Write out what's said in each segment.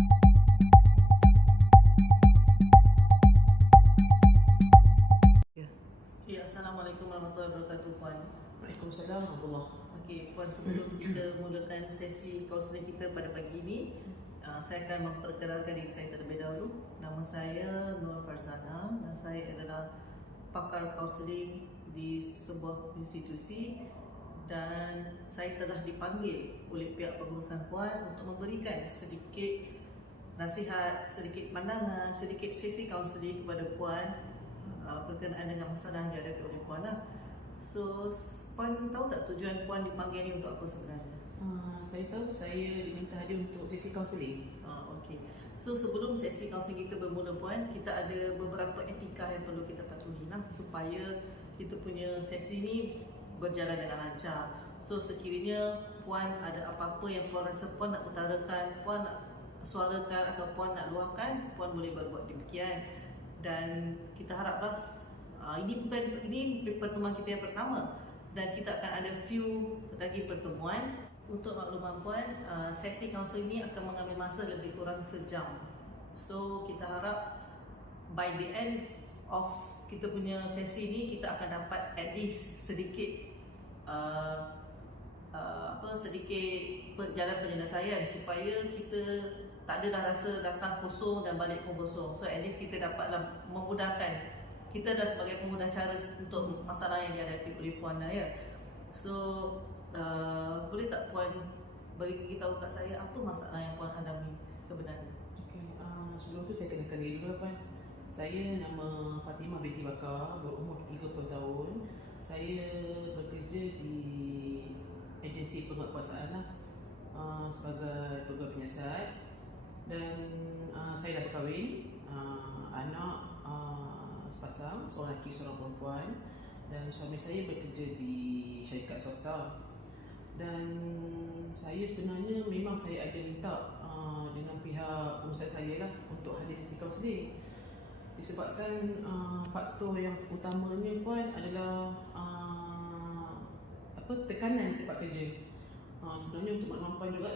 Ya, Assalamualaikum warahmatullahi wabarakatuh, Puan. Waalaikumsalam warahmatullahi. Okey, Puan, sebelum kita mulakan sesi kaunseling kita pada pagi ini, saya akan memperkenalkan diri saya terlebih dahulu. Nama saya Nur Farzana dan saya adalah pakar kaunseling di sebuah institusi, dan saya telah dipanggil oleh pihak pengurusan Puan untuk memberikan sedikit nasihat, sedikit pandangan, sedikit sesi kaunseling kepada Puan berkenaan dengan masalah yang dihadapi oleh Puan lah. So, Puan tahu tak tujuan Puan dipanggil ni untuk apa sebenarnya? Saya tahu saya diminta hadir untuk sesi kaunseling. Okey. So, sebelum sesi kaunseling kita bermula, Puan, kita ada beberapa etika yang perlu kita patuhi lah supaya kita punya sesi ni berjalan dengan lancar. So, sekiranya Puan ada apa-apa yang Puan rasa Puan nak utarakan, Puan nak suarakan atau Puan nak luahkan, Puan boleh berbuat demikian. Dan kita haraplah ini pertemuan kita yang pertama, dan kita akan ada few lagi pertemuan. Untuk makluman Puan, sesi kaunseling ini akan mengambil masa lebih kurang sejam. So kita harap by the end of kita punya sesi ini kita akan dapat at least sedikit jalan penyelesaian supaya kita tak adalah rasa datang kosong dan balik pun kosong. So at least kita dapatlah memudahkan. Kita dah sebagai pemudah cara untuk masalah yang dihadapi oleh Puan lah, ya. So boleh tak Puan beritahu kat saya apa masalah yang Puan alami sebenarnya? Okay. Sebelum tu saya kenalkan diri dulu, Puan. Saya nama Fatimah binti Bakar, berumur 30 tahun. Saya bekerja di agensi penguatkuasaan lah, sebagai pegawai penyiasat. Dan saya dah berkahwin, anak sepasang, seorang lelaki, seorang perempuan. Dan suami saya bekerja di syarikat swasta. Dan saya sebenarnya memang saya ada minta dengan pihak pengurusan saya lah untuk hadir sesi kaunseling. Disebabkan faktor yang utamanya, Puan, adalah tekanan di tempat kerja. Sebenarnya untuk makluman Puan juga,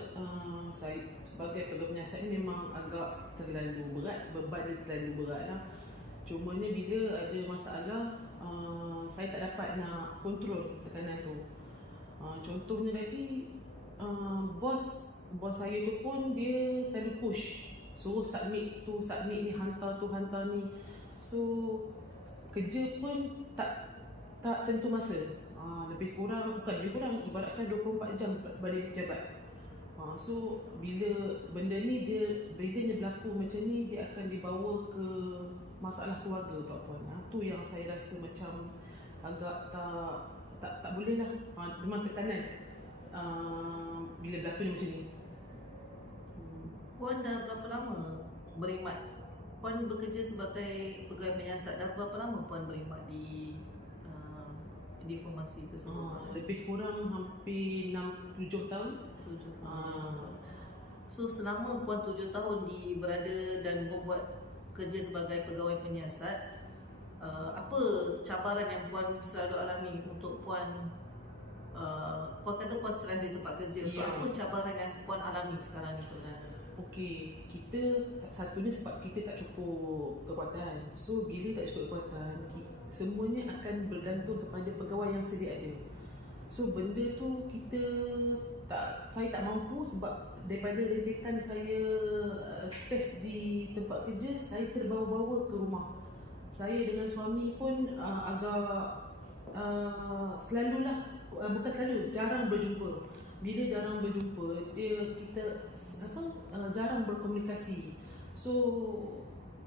saya sebagai pegawai penyiasat ini memang agak terlalu berat, beban dia terlalu berat lah. Cumanya bila ada masalah, saya tak dapat nak kontrol tekanan tu. Contohnya lagi, bos saya tu pun dia selalu push, suruh submit tu, submit ni, hantar tu, hantar ni. So kerja pun tak tentu masa. Lebih kurang, ibaratkan 24 jam balik pejabat. So bila benda ni bila berlaku macam ni, dia akan dibawa ke masalah keluarga, Pak Puan. Tu yang saya rasa macam agak tak boleh lah. Memang tekanan bila berlaku macam ni. Puan dah berapa lama berkhidmat? Puan bekerja sebagai pegawai penyiasat, dah berapa lama Puan berkhidmat di formasi tersebut? Lebih kurang hampir 6-7 tahun. 7 tahun. So selama Puan 7 tahun berada dan membuat kerja sebagai pegawai penyiasat, apa cabaran yang Puan selalu alami untuk Puan? Puan kata Puan stres di tempat kerja. So apa cabaran yang Puan alami sekarang ni sebenarnya? Okey, kita satunya sebab kita tak cukup kekuatan. So bila tak cukup kekuatan, semuanya akan bergantung kepada pegawai yang sedia ada. So benda tu saya tak mampu, sebab daripada rentetan saya stres di tempat kerja, saya terbawa-bawa ke rumah. Saya dengan suami pun agak jarang berjumpa. Bila jarang berjumpa, kita jarang berkomunikasi. So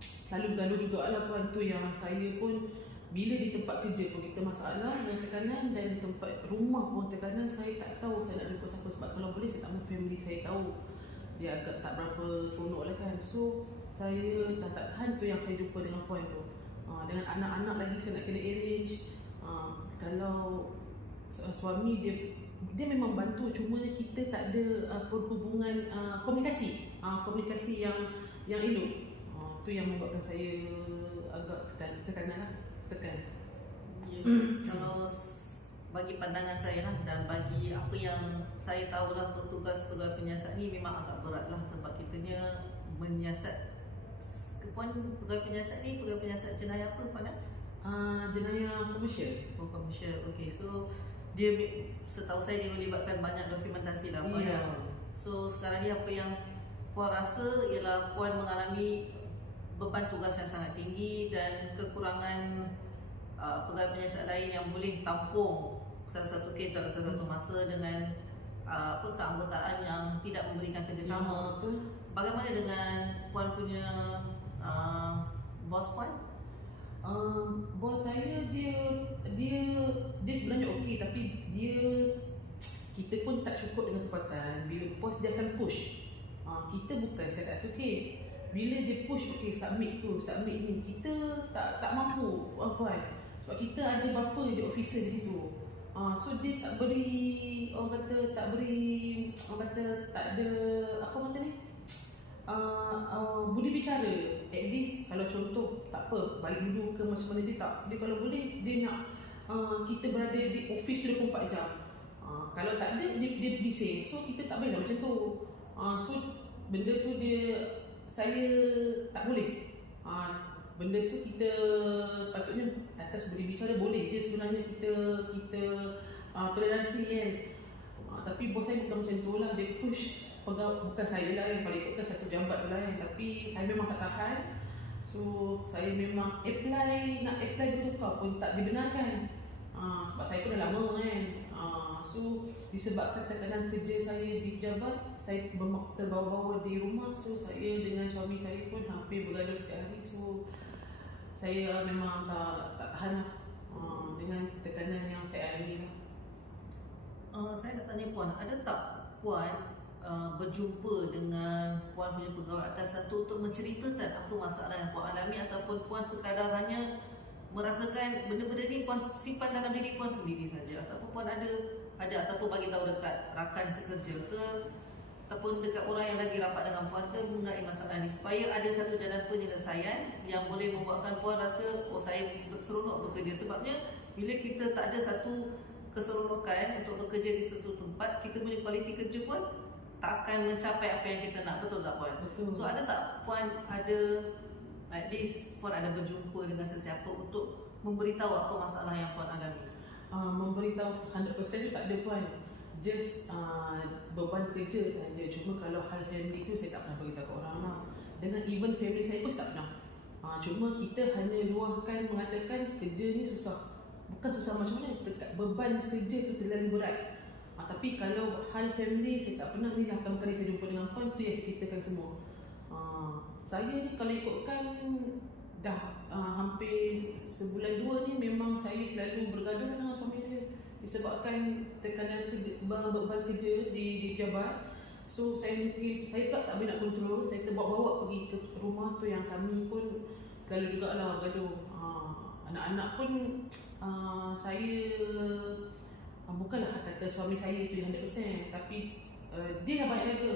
selalu bergaduh juga lah, Puan. Tu yang saya pun bila di tempat kerja pun kita masalah dengan tekanan, dan di tempat rumah pun tekanan. Saya tak tahu saya nak jumpa siapa, sebab kalau boleh saya tak mahu family saya tahu. Dia agak tak berapa seronok lah kan. So saya tak tahan, tu yang saya jumpa dengan Puan tu. Dengan anak-anak lagi saya nak kena arrange. Kalau suami dia memang bantu, cuma kita tak ada perhubungan komunikasi yang elok. Tu yang membuatkan saya agak tekanan lah. Kalau bagi pandangan saya lah, dan bagi apa yang saya tahu lah, petugas pegawai penyiasat ni memang agak berat lah, sebab kitanya menyiasat Puan pegawai penyiasat ni, pegawai penyiasat jenayah apa Puan? Jenayah komersial. Oh, commercial. Okay, so dia setahu saya dia melibatkan banyak dokumentasi lah Puan. So sekarang ni apa yang Puan rasa ialah Puan mengalami beban tugas yang sangat tinggi dan kekurangan pegawai penyiasat lain yang boleh tampung satu kes dalam satu masa dengan keanggotaan yang tidak memberikan kerjasama. Bagaimana dengan Puan punya bos Puan? Bos saya dia sebenarnya okey, tapi kita pun tak cukup dengan kekuatan. Bila bos dia akan push, kita bukan set satu kes. Bila dia push, okey submit ni, kita tak mampu Puan. Sebab kita ada berapa je officer di situ. So dia tak beri, orang kata tak ada apa kata ni, budi bicara. At least kalau contoh tak apa, balik dulu ke macam mana, dia kalau boleh dia nak kita berada di office 24 jam. Kalau tak ada dia bising. So kita tak boleh lah macam tu. So benda tu saya tak boleh. Benda tu kita sepatutnya atas budi bicara boleh je sebenarnya kita toleransi kan. Tapi bos saya bukan macam tu lah, dia push. Bukan saya lah yang paling ikutkan, satu jambat tu lah kan. Tapi saya memang tak tahan. So saya memang nak apply bertukar pun tak dibenarkan. Sebab saya pun dah lama kan. So disebabkan tekanan kerja saya di pejabat, saya terbawa-bawa di rumah. So saya dengan suami saya pun hampir bergaduh setiap hari. So saya memang tak tahan dengan tekanan yang saya alami lah. Saya nak tanya Puan, ada tak Puan berjumpa dengan Puan punya pegawai atas satu untuk menceritakan apa masalah yang Puan alami, ataupun Puan sekadar hanya merasakan benda-benda ni Puan simpan dalam diri Puan sendiri saja, ataupun Puan ada ataupun bagi tahu dekat rakan sekerja ke, ataupun dekat orang yang lagi rapat dengan Puan ke mengenai masalah ni, supaya ada satu jalan penyelesaian yang boleh membuatkan Puan rasa saya seronok bekerja. Sebabnya bila kita tak ada satu keseronokan untuk bekerja di sesuatu tempat, kita punya kualiti kerja pun tak akan mencapai apa yang kita nak. Betul tak Puan? Betul. So ada tak Puan at least Puan ada berjumpa dengan sesiapa untuk memberitahu apa masalah yang Puan alami? Memberitahu 100% tu tak ada Puan. Just beban kerja saja. Cuma kalau hal family tu saya tak pernah beritahu ke orang lah. Dengan even family saya pun tak pernah. Cuma kita hanya luahkan mengatakan kerja ni susah. Bukan susah macam mana, beban kerja tu terlalu berat. Tapi kalau hal family saya tak pernah. Ni lah pertama kali saya jumpa dengan Puan, tu yang saya ceritakan semua. Saya ni kalau ikutkan dah hampir sebulan 2 ni memang saya selalu bergaduh dengan suami saya disebabkan tekanan kerja, beban kerja di pejabat. So saya pula tak boleh nak kontrol. Saya terbawa-bawa pergi ke rumah tu yang kami pun selalu jugalah bergaduh. Anak-anak pun saya bukanlah kata suami saya tu 100%, tapi dia yang banyak jaga.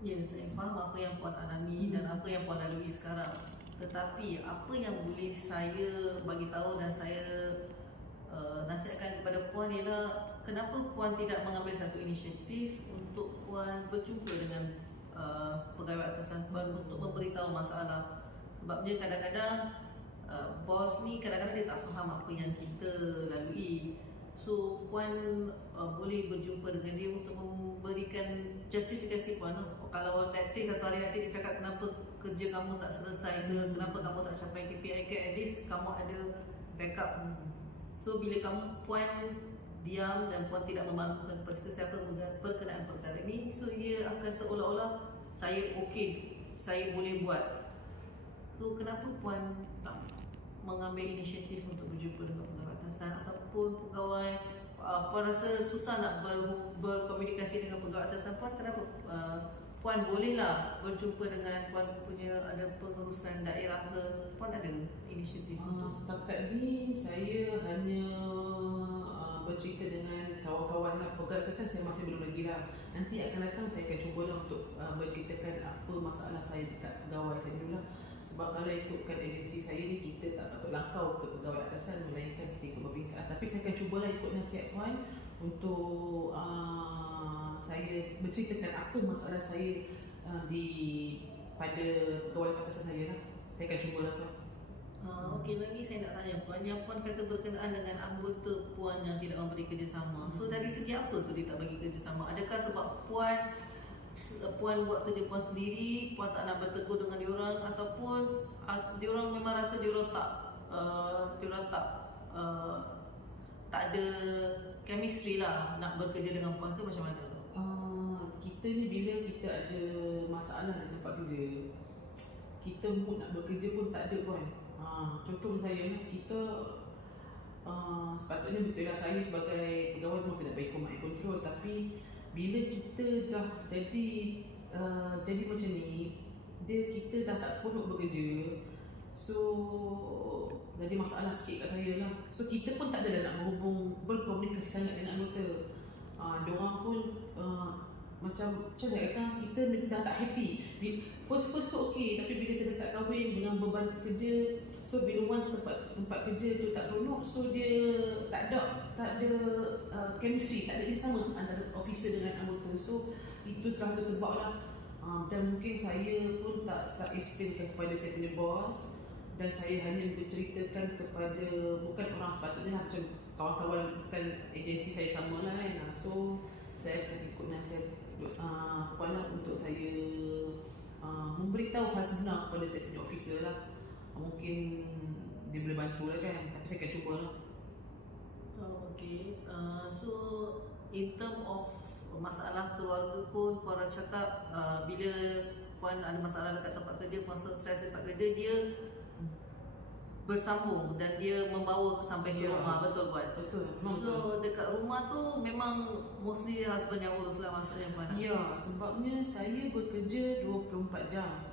Ya, saya faham apa yang Puan alami dan apa yang Puan lalui sekarang. Tetapi apa yang boleh saya bagi tahu dan saya nasihatkan kepada Puan ialah kenapa Puan tidak mengambil satu inisiatif untuk Puan berjumpa dengan pegawai atasan Puan untuk memberitahu masalah. Sebabnya kadang-kadang bos ni kadang-kadang dia tak faham apa yang kita lalui. So Puan boleh berjumpa dengan dia untuk memberikan justifikasi Puan. Kalau let's say satu hari nanti dia cakap kenapa kerja kamu tak selesai ke, kenapa kamu tak capai KPI ke, at least kamu ada backup. So bila Puan diam dan Puan tidak memaklumkan kepada sesiapa berkenaan perkara ini, so dia akan seolah-olah saya okey, saya boleh buat. So kenapa Puan tak mengambil inisiatif untuk berjumpa dengan pegawai atasan ataupun pegawai Puan rasa susah nak berkomunikasi dengan pegawai atasan Puan? Kenapa Puan bolehlah berjumpa dengan Puan punya ada pengurusan daerah ke? Puan ada inisiatif untuk setakat ni saya hanya bercerita dengan kawan-kawan lah. Pegawai atasan saya masih belum lagi lah. Nanti akan datang saya akan cuba lah untuk berceritakan apa masalah saya dekat pegawai saya dulu lah. Sebab kalau ikutkan agensi saya ni, kita tak patut langkau ke pegawai atasan, melainkan kita ikut perbincangan. Tapi saya akan cubalah ikut nasihat Puan untuk saya berceritakan apa masalah saya di pada pegawai atasan saya lah. Saya akan cuba lah Puan. Okey, lagi saya nak tanya Puan, yang Puan kata berkenaan dengan anggota Puan yang tidak memberi kerjasama. So dari segi apa tu dia tak bagi kerjasama? Adakah sebab Puan buat kerja Puan sendiri, Puan tak nak bertegur dengan diorang, ataupun diorang memang rasa diorang tak ada chemistry lah nak bekerja dengan Puan ke macam mana tu? Kita ni bila kita ada masalah di tempat kerja, kita mood nak bekerja pun tak ada Puan. Contoh saya, kita sepatutnya betul lah saya sebagai pegawai memang kena baik command and control, tapi bila kita dah jadi macam ni, kita dah tak seronok bekerja, so jadi masalah sikit kat saya lah. So kita pun tak ada nak berkomunikasi sangat dengan anggota. Diorang pun macam saya kata, kita dah tak happy. First tu okey, tapi bila saya start kahwin dengan beban kerja, so bila once tempat kerja tu tak seronok, so dia tak ada chemistry, tak ada kerjasama antara officer dengan anggota. So itu salah satu sebab lah. Dan mungkin saya pun tak explainkan kepada saya punya bos, dan saya hanya berceritakan kepada bukan orang sepatutnya lah, macam kawan-kawan, bukan agensi saya sama lah kan. So saya akan ikut nasihat Puan lah untuk saya memberitahu hal sebenar kepada saya punya officer lah. Mungkin dia boleh bantu lah kan, tapi saya akan cuba lah. Okay. So in term of masalah keluarga pun Puan dah cakap bila Puan ada masalah dekat tempat kerja, Puan stres tempat kerja, dia bersambung dan dia membawa sampai ke rumah, betul Puan? Betul. So dekat rumah tu memang mostly husband yang urus lah maksudnya Puan? Ya, sebabnya saya bekerja 24 jam.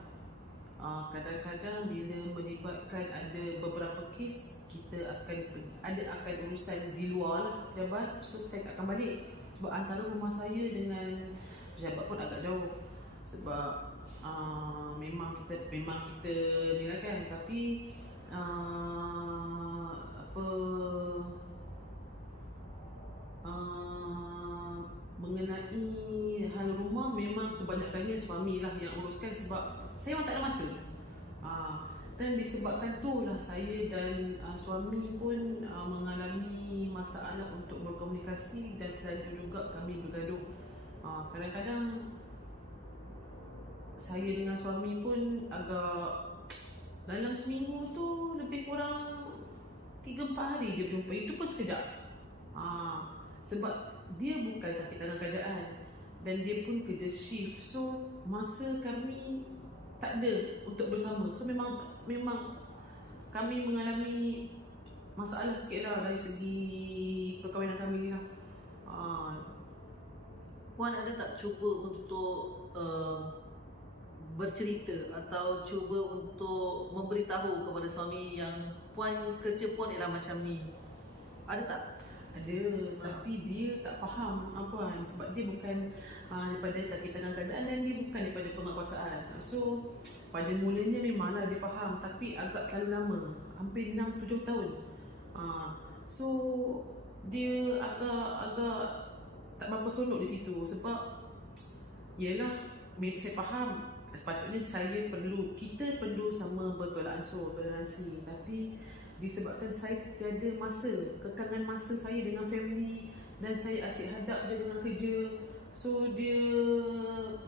Kadang-kadang bila melibatkan ada beberapa kes, kita akan urusan di luar lah pejabat, so saya tak akan balik. Sebab antara rumah saya dengan pejabat pun agak jauh. Sebab memang kita ni lah kan, tapi mengenai hal rumah memang kebanyakannya suami lah yang uruskan, sebab saya memang tak ada masa. Dan disebabkan tu lah saya dan suami pun mengalami masalah untuk berkomunikasi, dan selalu juga kami bergaduh. Kadang-kadang saya dengan suami pun agak dalam seminggu tu lebih kurang 3-4 hari dia jumpa, itu pun sekejap. Sebab dia bukan kaki tangan kerajaan dan dia pun kerja shift, so masa kami tak ada untuk bersama. So memang kami mengalami masalah sikit lah dari segi perkahwinan kami ni lah. Puan ada tak cuba untuk bercerita atau cuba untuk memberitahu kepada suami yang Puan kerja Puan ialah macam ni? Ada tak? Ada, tapi dia tak faham Puan, sebab dia bukan daripada kaki tangan kerajaan dan dia bukan daripada penguasaan. So pada mulanya memanglah dia faham, tapi agak terlalu lama, hampir 6-7 tahun. So dia agak tak berapa seronok di situ, sebab yelah saya faham sepatutnya kita perlu sama bertolak ansur, toleransi, tapi disebabkan saya tiada masa, kekangan masa saya dengan family, dan saya asyik hadap je dengan kerja, so dia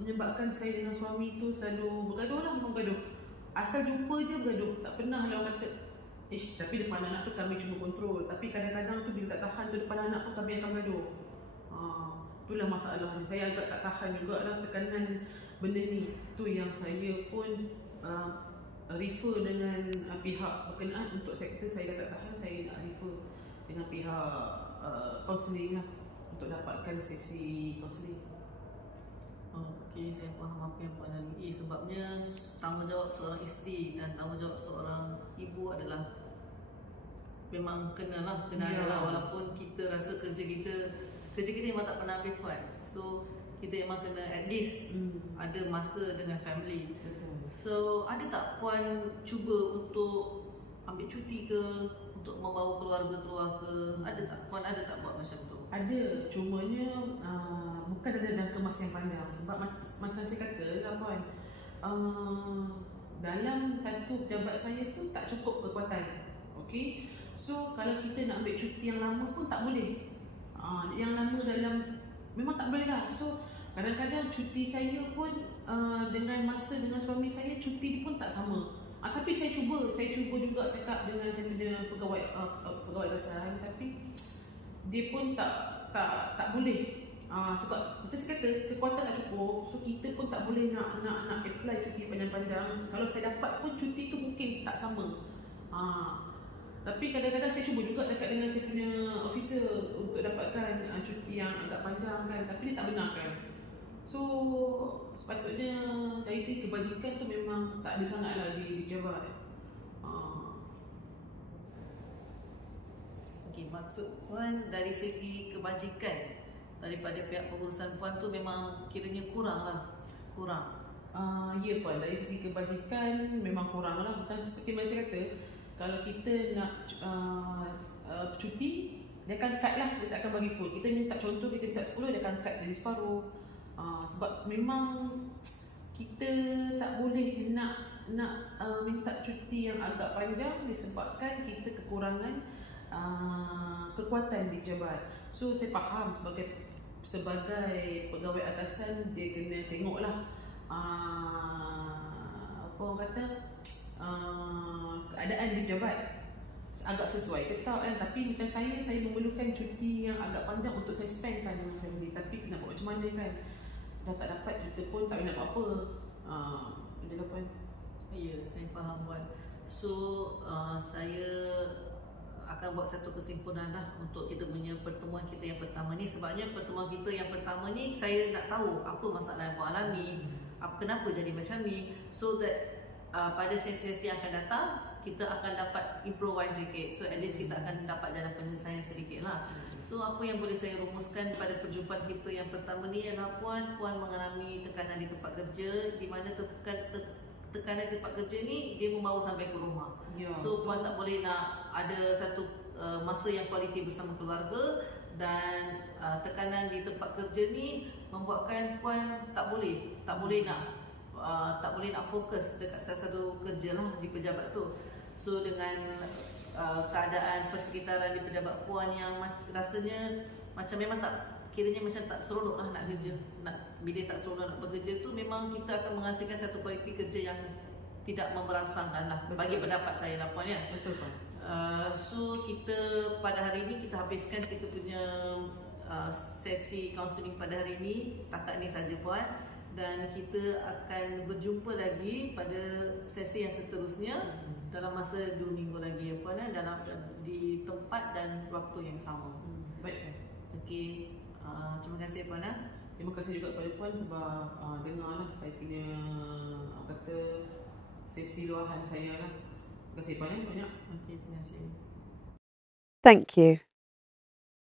menyebabkan saya dengan suami tu selalu bergaduh lah, asal jumpa je bergaduh, tak pernah lah orang kata tapi depan anak tu kami cuma kontrol, tapi kadang-kadang tu bila tak tahan tu depan anak pun kami akan gaduh. Itulah masalahnya, saya agak tak tahan juga lah tekanan benda ni. Tu yang saya pun refer dengan pihak berkenaan untuk sektor saya dah tak tahan, saya nak refer dengan pihak counselling lah untuk dapatkan sesi counselling. Okey, saya faham apa yang Puan lalui. Sebabnya tanggungjawab seorang isteri dan tanggungjawab seorang ibu adalah memang kena ada lah, walaupun kita rasa kerja kita memang tak pernah habis Puan. So kita memang kena at least ada masa dengan family. So ada tak Puan cuba untuk ambil cuti ke, untuk membawa keluarga keluar ke? Ada tak Puan buat macam tu? Ada, cumanya bukan dalam jangka masa yang panjang. Sebab macam saya kata lah Puan, dalam satu pejabat saya tu tak cukup kekuatan. Okay, so kalau kita nak ambil cuti yang lama pun tak boleh. Yang lama dalam memang tak boleh lah. So kadang-kadang cuti saya pun dengan masa dengan suami saya, cuti pun tak sama. Tapi saya cuba juga cakap dengan saya punya pegawai atasan, tapi dia pun tak boleh. Sebab macam saya kata, kekuatan tak cukup, so kita pun tak boleh nak apply cuti panjang-panjang. Kalau saya dapat pun cuti tu mungkin tak sama. Tapi kadang-kadang saya cuba juga cakap dengan saya punya officer untuk dapatkan cuti yang agak panjang kan, tapi dia tak benarkan. So sepatutnya dari segi kebajikan tu memang tak ada sangat lah di pejabat. Okey, maksud Puan dari segi kebajikan daripada pihak pengurusan Puan tu memang kiranya kurang lah. Ya Puan, dari segi kebajikan memang kurang lah. Macam seperti yang saya kata, kalau kita nak cuti, dia akan cut lah, dia tak akan bagi full. Kita minta contoh, kita minta 10, dia akan cut jadi separuh. Sebab memang kita tak boleh nak minta cuti yang agak panjang disebabkan kita kekurangan kekuatan di pejabat. So saya faham sebagai pegawai atasan, dia kena tengoklah apa orang kata, keadaan di pejabat agak sesuai ke tak kan. Tapi macam saya memerlukan cuti yang agak panjang untuk saya spendkan dengan family. Tapi saya nak buat macam mana kan, dah tak dapat, kita pun tak boleh nak buat apa. Benda lah Puan. Ya, saya faham Puan. So saya akan buat satu kesimpulan lah untuk kita punya pertemuan kita yang pertama ni. Sebabnya pertemuan kita yang pertama ni, saya nak tahu apa masalah yang Puan alami, kenapa jadi macam ni, so that pada sesi-sesi yang akan datang kita akan dapat improvise sikit. So at least kita akan dapat jalan penyelesaian sedikit lah. So apa yang boleh saya rumuskan pada perjumpaan kita yang pertama ni adalah Puan mengalami tekanan di tempat kerja, di mana tekanan di tempat kerja ni dia membawa sampai ke rumah. So Puan tak boleh nak ada satu masa yang kualiti bersama keluarga, dan tekanan di tempat kerja ni membuatkan Puan tak boleh nak fokus dekat satu kerja lah di pejabat tu. So dengan keadaan persekitaran di pejabat Puan yang rasanya macam memang kiranya macam tak seronok lah nak kerja. Bila tak seronok nak bekerja tu, memang kita akan menghasilkan satu kualiti kerja yang tidak memberangsangkan lah. Betul. Bagi pendapat saya lah Puan ya. Betul Puan. So kita pada hari ini kita habiskan kita punya sesi kaunseling pada hari ini. Setakat ni saja Puan, dan kita akan berjumpa lagi pada sesi yang seterusnya dalam masa 2 minggu lagi ya Puan, dalam di tempat dan waktu yang sama. Baik. Okey, terima kasih Puan. Terima kasih juga kepada Puan sebab dengarlah saya punya sesi luahan saya lah. Terima kasih banyak. Okey, terima kasih. Thank you.